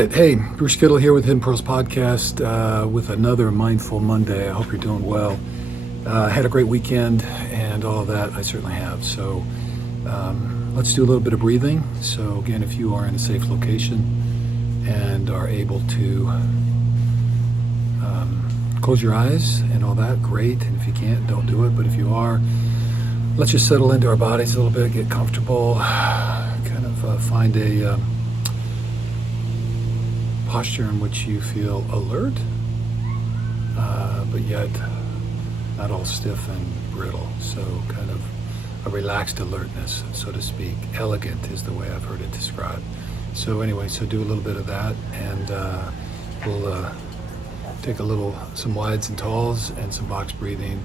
right. Hey, Bruce Kittle here with Hidden Pearls Podcast with another Mindful Monday. I hope you're doing well. Had a great weekend and all of that. I certainly have. So let's do a little bit of breathing. So again, if you are in a safe location and are able to close your eyes and all that, great. And if you can't, don't do it. But if you are, let's just settle into our bodies a little bit, get comfortable, kind of find a posture in which you feel alert, but yet not all stiff and brittle. So kind of a relaxed alertness, so to speak. Elegant is the way I've heard it described. So anyway, so do a little bit of that, and we'll take some wides and talls and some box breathing,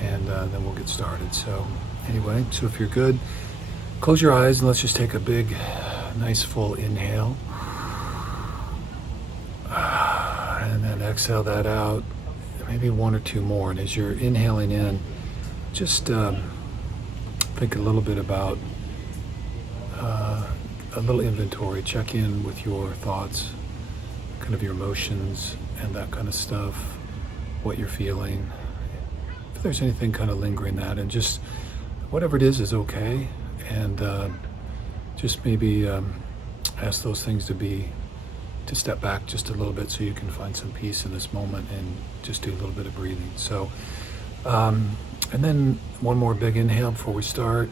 and then we'll get started. So anyway, so if you're good, close your eyes and let's just take a big, nice full inhale. And then exhale that out, maybe one or two more. And as you're inhaling in, just think a little bit about a little inventory. Check in with your thoughts, kind of your emotions and that kind of stuff, what you're feeling. If there's anything kind of lingering that, and just whatever it is okay. And just maybe ask those things to step back just a little bit so you can find some peace in this moment and just do a little bit of breathing. So, and then one more big inhale before we start.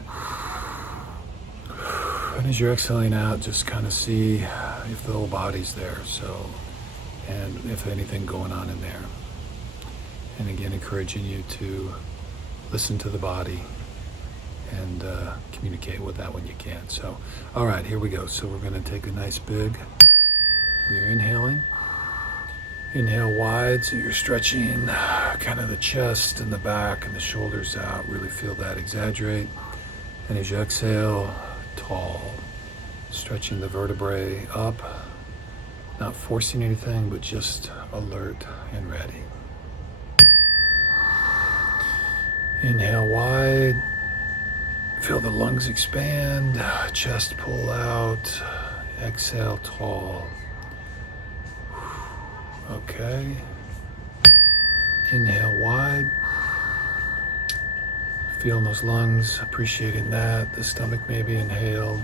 And as you're exhaling out, just kind of see if the whole body's there. So, and if anything going on in there. And again, encouraging you to listen to the body and communicate with that when you can. So, all right, here we go. So we're going to take a nice big. You're inhaling. Inhale wide, so you're stretching kind of the chest and the back and the shoulders out. Really feel that exaggerate. And as you exhale, tall. Stretching the vertebrae up. Not forcing anything, but just alert and ready. Inhale wide. Feel the lungs expand. Chest pull out. Exhale tall. Okay. Inhale wide. Feeling those lungs, appreciating that. The stomach maybe inhaled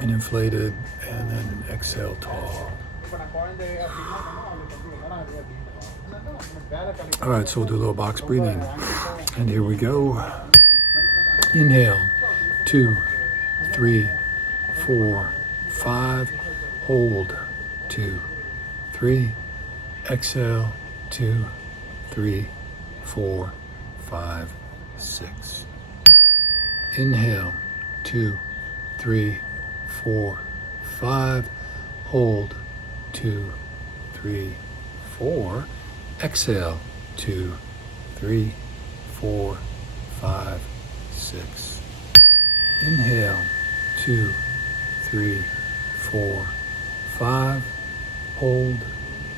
and inflated, and then exhale tall. All right, so we'll do a little box breathing. And here we go. Inhale, 2, 3, 4, 5. Hold, 2, 3. Exhale, 2, 3, 4, 5, 6. Inhale, 2, 3, 4, 5. Hold, 2, 3, 4. Exhale, 2, 3, 4, 5, 6. Inhale, 2, 3, 4, 5. Hold,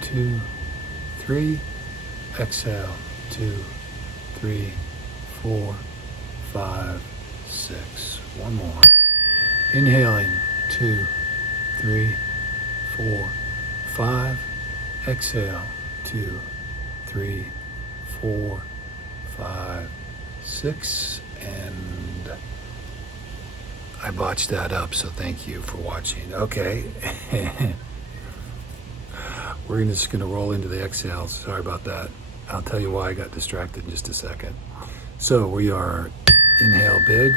2, 3. Exhale, 2, 3, 4, 5, 6. One more. Inhaling, 2, 3, 4, 5. Exhale, 2, 3, 4, 5, 6. And I botched that up, so thank you for watching. Okay. We're just going to roll into the exhales. Sorry about that. I'll tell you why I got distracted in just a second. So we are inhale big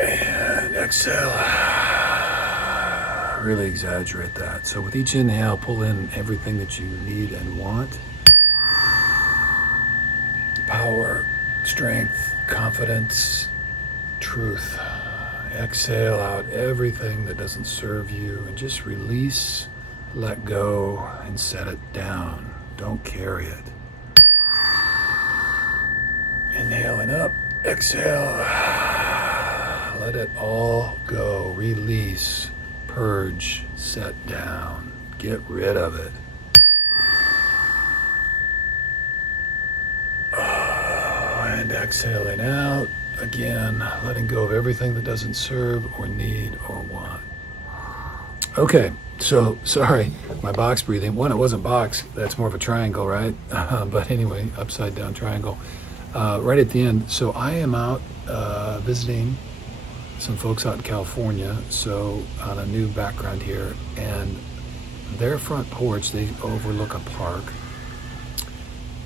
and exhale. Really exaggerate that. So with each inhale, pull in everything that you need and want. Power, strength, confidence, truth. Exhale out everything that doesn't serve you and just release. Let go and set it down. Don't carry it. Inhaling up, exhale. Let it all go. Release, purge, set down. Get rid of it. And exhaling out. Again, letting go of everything that doesn't serve or need or want. Okay, so sorry, my box breathing. One, it wasn't box. That's more of a triangle, right? But anyway, upside down triangle. Right at the end. So I am out visiting some folks out in California. So on a new background here, and their front porch, they overlook a park,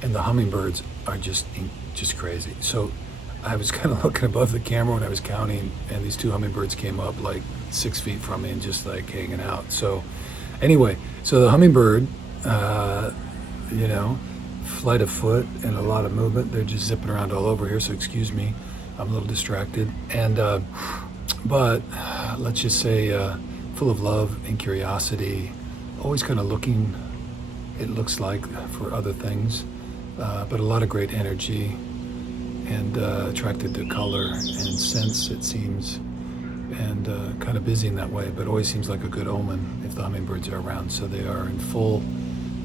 and the hummingbirds are just crazy. So I was kind of looking above the camera when I was counting, and these two hummingbirds came up like 6 feet from me and just like hanging out. So anyway, so the hummingbird, flight of foot and a lot of movement. They're just zipping around all over here. So excuse me, I'm a little distracted. And but let's just say full of love and curiosity, always kind of looking, it looks like, for other things, but a lot of great energy, and attracted to color and sense, it seems, and kind of busy in that way, but always seems like a good omen if the hummingbirds are around. So they are in full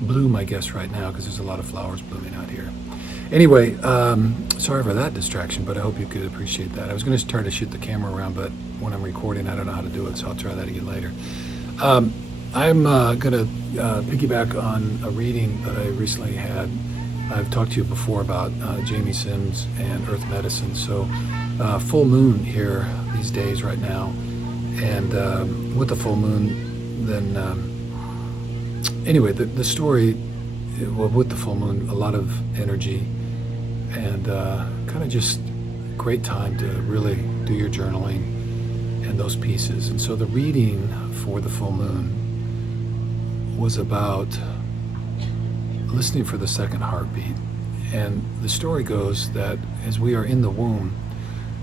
bloom, I guess, right now, because there's a lot of flowers blooming out here. Anyway, sorry for that distraction, but I hope you could appreciate that. I was going to try to shoot the camera around, but when I'm recording, I don't know how to do it, so I'll try that again later. I'm going to piggyback on a reading that I recently had. I've talked to you before about Jamie Sims and Earth Medicine. So full moon here these days right now. And with the full moon, then anyway, the story, well, with the full moon, a lot of energy, and kind of just great time to really do your journaling and those pieces. And so the reading for the full moon was about listening for the second heartbeat. And the story goes that as we are in the womb,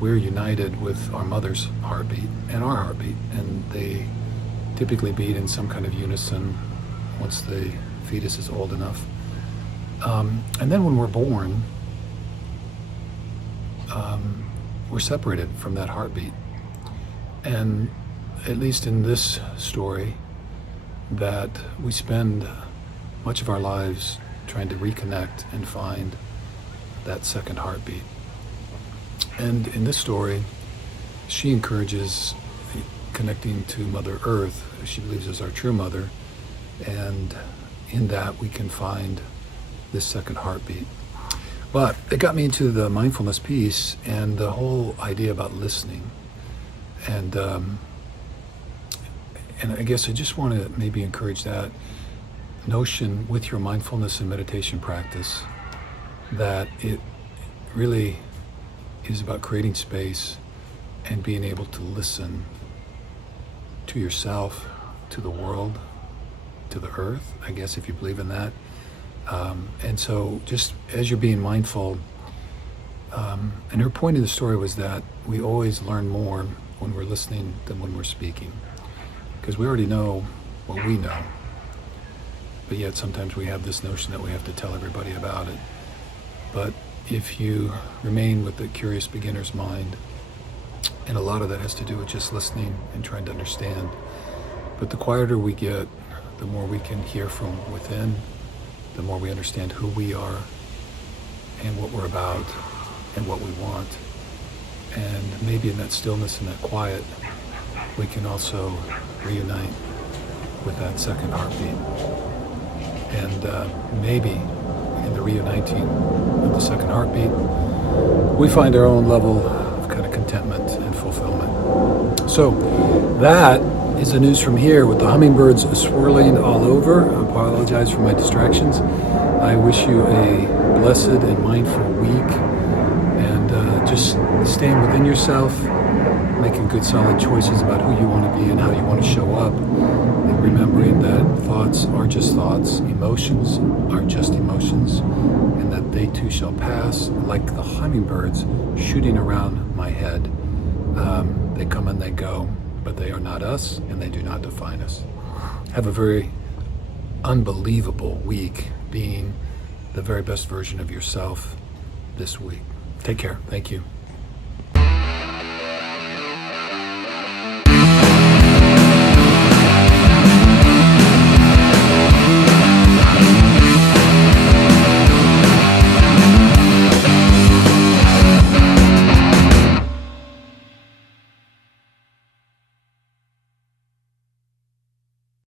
we're united with our mother's heartbeat and our heartbeat, and they typically beat in some kind of unison once the fetus is old enough. And then when we're born, we're separated from that heartbeat. And at least in this story, that we spend much of our lives trying to reconnect and find that second heartbeat. And in this story, she encourages connecting to Mother Earth, who she believes is our true mother, and in that we can find this second heartbeat. But it got me into the mindfulness piece and the whole idea about listening. And I guess I just want to maybe encourage that notion with your mindfulness and meditation practice, that it really is about creating space and being able to listen to yourself, to the world, to the earth, I guess, if you believe in that. And so just as you're being mindful, and her point in the story was that we always learn more when we're listening than when we're speaking, because we already know what we know, but yet sometimes we have this notion that we have to tell everybody about it. But if you remain with the curious beginner's mind, and a lot of that has to do with just listening and trying to understand, but the quieter we get, the more we can hear from within, the more we understand who we are and what we're about and what we want. And maybe in that stillness and that quiet, we can also reunite with that second heartbeat. And maybe in the reuniting of the second heartbeat, we find our own level of kind of contentment and fulfillment. So that is the news from here, with the hummingbirds swirling all over. I apologize for my distractions. I wish you a blessed and mindful week, and just staying within yourself, making good solid choices about who you want to be and how you want to show up, and remembering that thoughts are just thoughts, emotions are just emotions, and that they too shall pass, like the hummingbirds shooting around my head. They come and they go, but they are not us, and they do not define us. Have a very unbelievable week, being the very best version of yourself this week. Take care. Thank you.